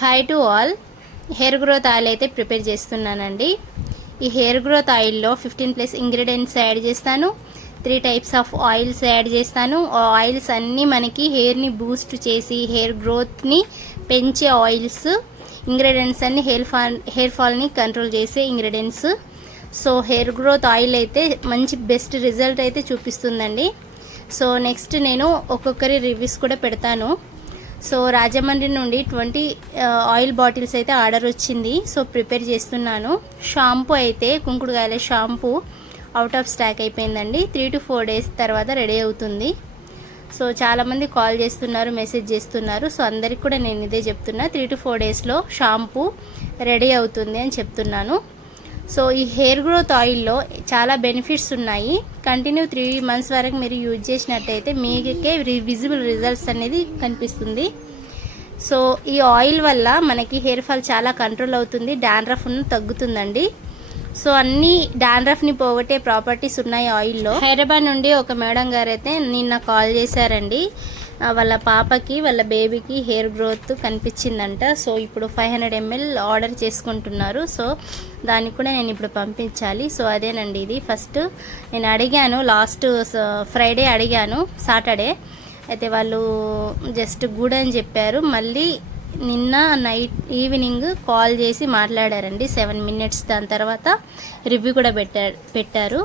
Hi to all. Hair growth oil అయితే prepare చేస్తున్నానండి. ఈ హెయిర్ గ్రోత్ ఆయిల్లో 15+ ఇంగ్రీడియంట్స్ యాడ్ చేస్తాను. 3 టైప్స్ ఆఫ్ ఆయిల్స్ యాడ్ చేస్తాను. ఆయిల్స్ అన్నీ మనకి హెయిర్ని బూస్ట్ చేసి హెయిర్ గ్రోత్ని పెంచే ఆయిల్స్. ఇంగ్రీడియంట్స్ అన్నీ హెయిర్ ఫాల్ని కంట్రోల్ చేసే ingredients. So hair growth oil అయితే మంచి బెస్ట్ రిజల్ట్ అయితే చూపిస్తుందండి. సో నెక్స్ట్ నేను ఒక్కొక్కరి రివ్యూస్ కూడా పెడతాను. సో రాజమండ్రి నుండి 20 ఆయిల్ బాటిల్స్ అయితే ఆర్డర్ వచ్చింది. సో ప్రిపేర్ చేస్తున్నాను. షాంపూ అయితే కుంకుడుగాయల షాంపూ అవుట్ ఆఫ్ స్టాక్ అయిపోయిందండి. 3 to 4 days తర్వాత రెడీ అవుతుంది. సో చాలామంది కాల్ చేస్తున్నారు, మెసేజ్ చేస్తున్నారు. సో అందరికి కూడా నేను ఇదే చెప్తున్నా, 3 to 4 daysలో షాంపూ రెడీ అవుతుంది అని చెప్తున్నాను. సో ఈ హెయిర్ గ్రోత్ ఆయిల్లో చాలా బెనిఫిట్స్ ఉన్నాయి. కంటిన్యూ 3 months వరకు మీరు యూజ్ చేసినట్టయితే మీకే విజిబుల్ రిజల్ట్స్ అనేది కనిపిస్తుంది. సో ఈ ఆయిల్ వల్ల మనకి హెయిర్ ఫాల్ చాలా కంట్రోల్ అవుతుంది, డాండ్రఫ్ తగ్గుతుందండి. సో అన్ని డాండ్రఫ్ని పోగొట్టే ప్రాపర్టీస్ ఉన్నాయి ఆయిల్లో. హైదరాబాద్ నుండి ఒక మేడం గారు అయితే నిన్న కాల్ చేశారండి. వాళ్ళ పాపకి, వాళ్ళ బేబీకి హెయిర్ గ్రోత్ కనిపించిందంట. సో ఇప్పుడు 500 ml ఆర్డర్ చేసుకుంటున్నారు. సో దానికి కూడా నేను ఇప్పుడు పంపించాలి. సో అదేనండి, ఇది ఫస్ట్ నేను అడిగాను, లాస్ట్ ఫ్రైడే అడిగాను, సాటర్డే అయితే వాళ్ళు జస్ట్ గుడ్ అని చెప్పారు. మళ్ళీ నిన్న ఈవినింగ్ కాల్ చేసి మాట్లాడారండి 7 minutes. దాని తర్వాత రివ్యూ కూడా పెట్టారు.